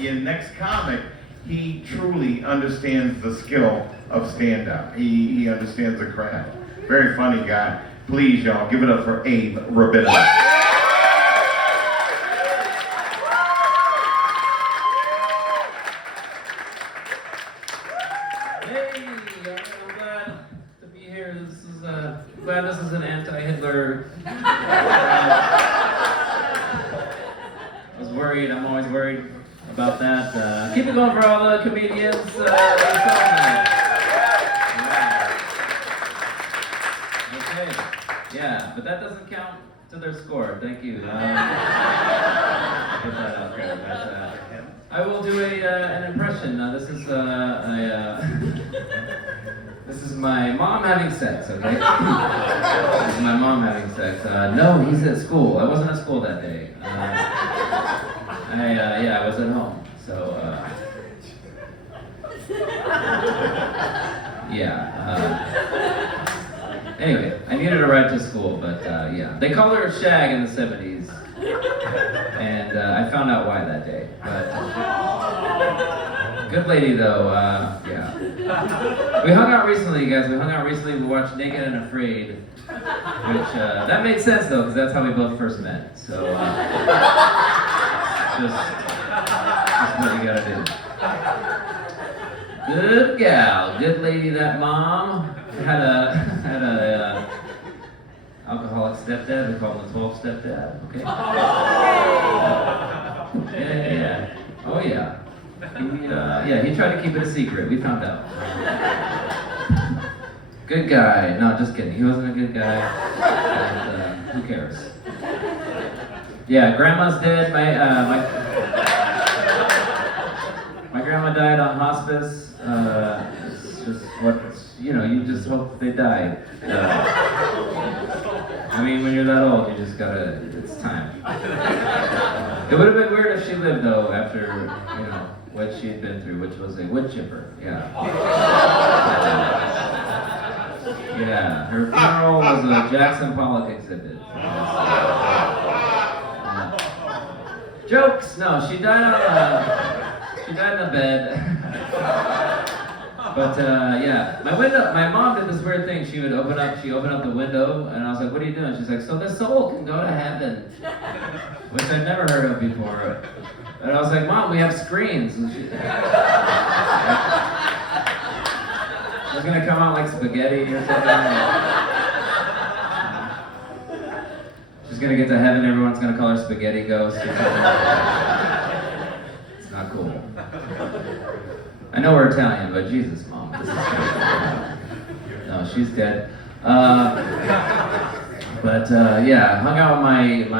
your next comic, he truly understands the skill of stand-up. He understands the craft. Very funny guy. Please, y'all, give it up for Abe Rabinowitz. Hey, I'm glad to be here. Glad this is an anti-Hitler. I was worried. I'm always worried about that. Keep it going for all the comedians. Okay. Yeah, but that doesn't count to their score. Thank you. Put that out there. But, I will do an impression. This is my mom having sex, okay? This is my mom having sex. No, he's at school. I wasn't at school that day. I was at home. So, anyway, I needed a ride to school, but yeah. They called her Shag in the 70s. And I found out why that day. But good lady though, yeah. We hung out recently, you guys. We watched Naked and Afraid, which that made sense though, because that's how we both first met. So just what you gotta do. Good gal, good lady. That mom had a alcoholic stepdad. We call him the 12 stepdad. Okay. Yeah. Oh yeah. He tried to keep it a secret. We found out. Good guy. No, just kidding. He wasn't a good guy. But, who cares? Yeah, grandma's dead. My grandma died on hospice. It's just what, you just hope they die. I mean, when you're that old, you just gotta, it's time. It would have been weird if she lived though, after, what she had been through, which was a wood chipper, yeah. Yeah, her funeral was a Jackson Pollock exhibit. Jokes! No, she died in the bed. But yeah, my mom did this weird thing. She opened up the window, and I was like, "What are you doing?" She's like, "So the soul can go to heaven," which I'd never heard of before. And I was like, "Mom, we have screens." And she was gonna come out like spaghetti or something. She's gonna get to heaven. Everyone's gonna call her Spaghetti Ghost or something. It's not cool. I know we're Italian, but Jesus, Mom, this is crazy. No, she's dead. Yeah, hung out with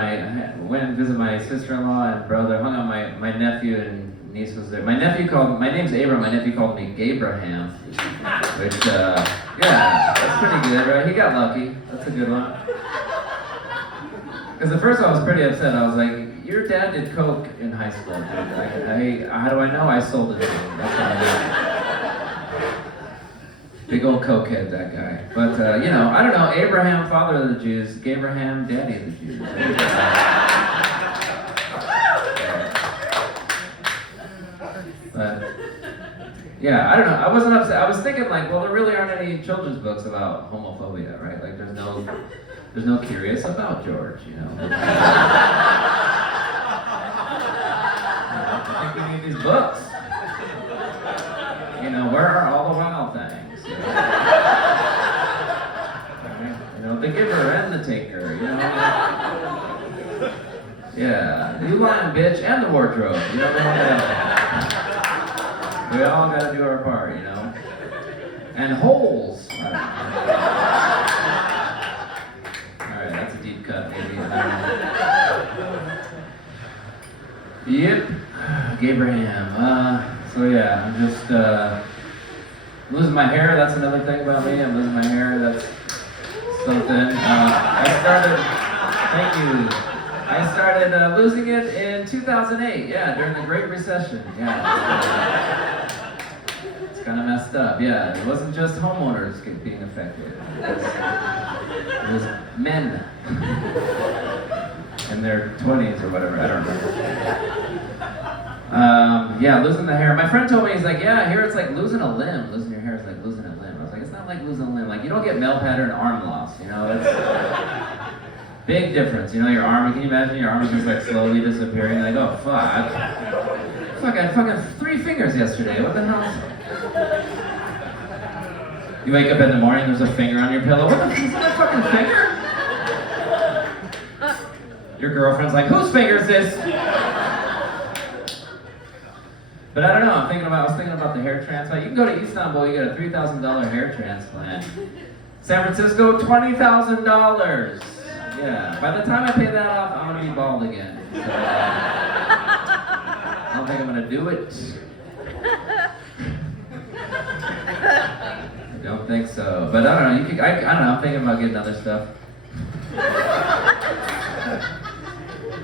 went and visited my sister-in-law and brother. Hung out with my nephew and niece was there. My name's Abram. My nephew called me Gabraham, which yeah, that's pretty good, right? He got lucky. That's a good one. Because at first I was pretty upset. I was like, your dad did coke in high school, dude. How do I know? I sold it to him. That's what I know. Big old cokehead, that guy. But, I don't know. Abraham, father of the Jews. Gabraham, daddy of the Jews. But, yeah, I don't know. I wasn't upset. I was thinking, well, there really aren't any children's books about homophobia, right? Like, there's no Curious About George, I think we need these books. Where are all the wild things? The giver and the taker, Yeah, you lying bitch and the wardrobe, we all gotta do our part, And holes. Alright, that's a deep cut, maybe. Yep, Gabraham. So yeah, I'm just losing my hair. That's another thing about me. I'm losing my hair. That's something. I started losing it in 2008. Yeah, during the Great Recession. Yeah. It's kind of messed up. Yeah, it wasn't just homeowners being affected. It was men in their 20s or whatever. I don't know. Yeah, losing the hair. My friend told me, he's like, yeah, here it's like losing a limb. Losing your hair is like losing a limb. I was like, it's not like losing a limb. Like, you don't get male pattern arm loss, you know? It's big difference. You know, your arm, can you imagine your arm is just like slowly disappearing? Like, oh, fuck. I had fucking 3 fingers yesterday. What the hell? You wake up in the morning, there's a finger on your pillow. What the fuck? Is that a fucking finger? Your girlfriend's like, whose finger is this? But I don't know, I was thinking about the hair transplant. You can go to Istanbul, you get a $3,000 hair transplant. San Francisco, $20,000. Yeah, by the time I pay that off, I'm gonna be bald again. So, I don't think I'm gonna do it. I don't think so. But I don't know, I don't know, I'm thinking about getting other stuff.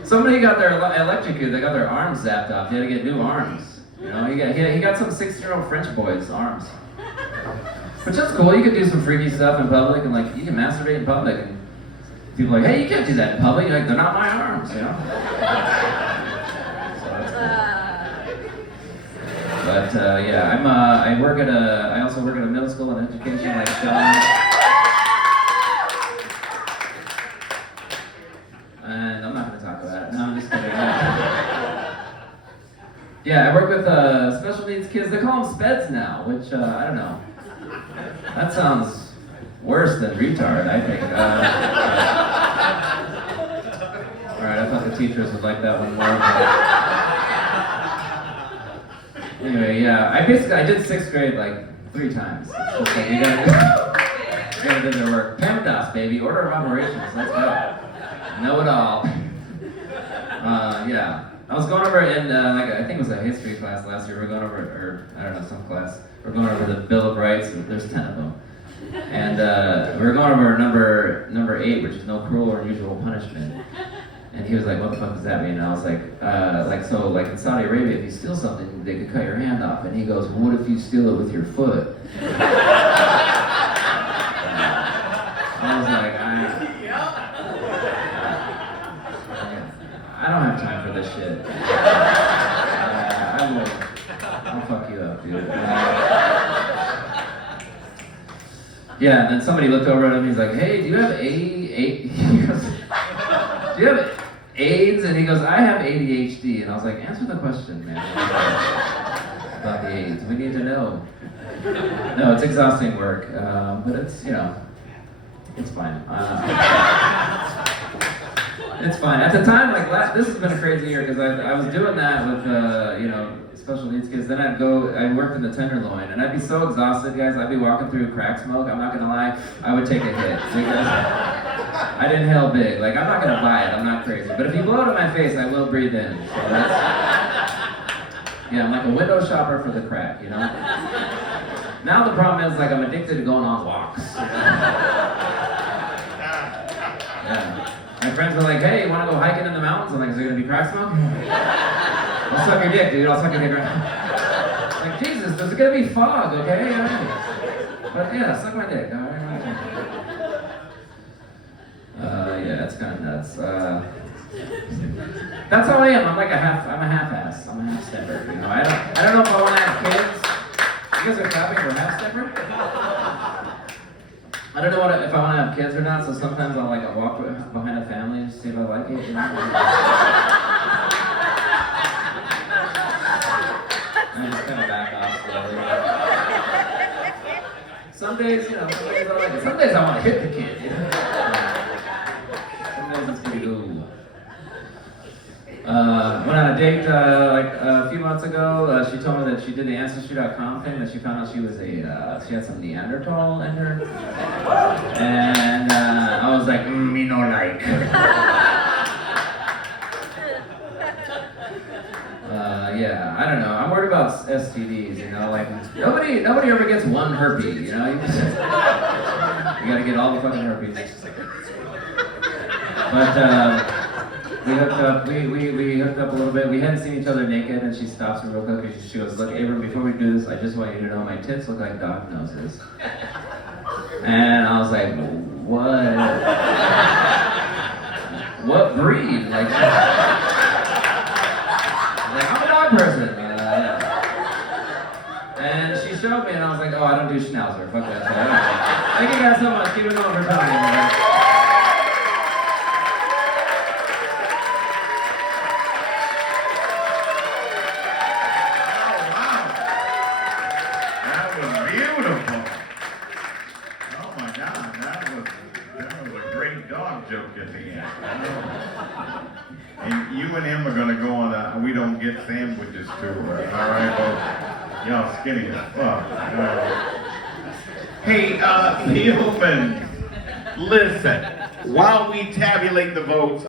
Somebody got their electrocuted, they got their arms zapped off. They had to get new arms. You know, he got some 16-year-old French boy's arms. Which is cool, you can do some freaky stuff in public, and like, you can masturbate in public. And people are like, hey, you can't do that in public. You're like, they're not my arms, you know? So that's cool. But yeah, I also work at a middle school in education, like and I'm not gonna talk about it. No, I'm just kidding. Yeah, I work with special needs kids. They call them speds now, which I don't know. That sounds worse than retard, I think. Alright, I thought the teachers would like that one more. Anyway, yeah, I did 6th grade like 3 times. It's just like, you gotta do their work. PEMDAS, baby, order of operations, let's go. Know it all. Yeah. I was going over in, like, I think it was a history class last year. We're going over, or I don't know, some class. We're going over the Bill of Rights, and there's 10 of them. And we're going over number 8, which is no cruel or unusual punishment. And he was like, what the fuck does that mean? And I was like so like in Saudi Arabia, if you steal something, they could cut your hand off. And he goes, well, what if you steal it with your foot? I was like, I don't have time for this shit. I'll fuck you up, dude. Yeah, and then somebody looked over at him, he's like, hey, do you have he goes, do you have AIDS? And he goes, I have ADHD. And I was like, answer the question, man. About the AIDS. We need to know. No, it's exhausting work, but it's, you know, it's fine. It's fine. At the time, like this has been a crazy year because I was doing that with you know, special needs kids. Then I worked in the Tenderloin, and I'd be so exhausted, guys. I'd be walking through crack smoke. I'm not gonna lie, I would take a hit because I'd inhale big. Like, I'm not gonna buy it. I'm not crazy. But if you blow it in my face, I will breathe in. So that's, yeah, I'm like a window shopper for the crack, you know. Now the problem is, like, I'm addicted to going on walks. Yeah. My friends were like, hey, you want to go hiking in the mountains? I'm like, is there going to be crack smoke? I'll suck your dick, dude. I'll suck your dick right now. Like, Jesus, there's going to be fog, okay? All right. But yeah, suck my dick. All right. Yeah, it's kind of nuts. That's how I am. I'm a half-ass. I'm a half-stepper, you know. I don't know if I want to have kids. You guys are clapping for half-stepper? I don't know if I want to have kids or not, so sometimes I'll walk behind a family and see if I like it. You know? I just kind of back off slowly. Some days, you know, some days I like it. Some days I want to hit the kid. You know? Some days it's pretty cool. Went on a date like a few months ago. She told me that she did the Ancestry.com thing, that she found out she had some Neanderthal in her. And I was like, me no like. Yeah, I don't know. I'm worried about STDs, you know, like nobody ever gets one herpes, you know? You gotta get all the fucking herpes. But we hooked up. We hooked up a little bit. We hadn't seen each other naked, and she stops me real quick. And she goes, "Look, Abram, before we do this, I just want you to know my tits look like dog noses." And I was like, "What? What breed?" Like I'm a dog person. Yeah. showed me, and I was like, oh, I don't do schnauzer. Fuck that shit. Thank you guys so much. Keep it going for Tony. Man. Dog joke at the end. And you and him are gonna go on a we don't get sandwiches tour. All right, well, y'all skinny as fuck. Hey, humans, listen. While we tabulate the votes.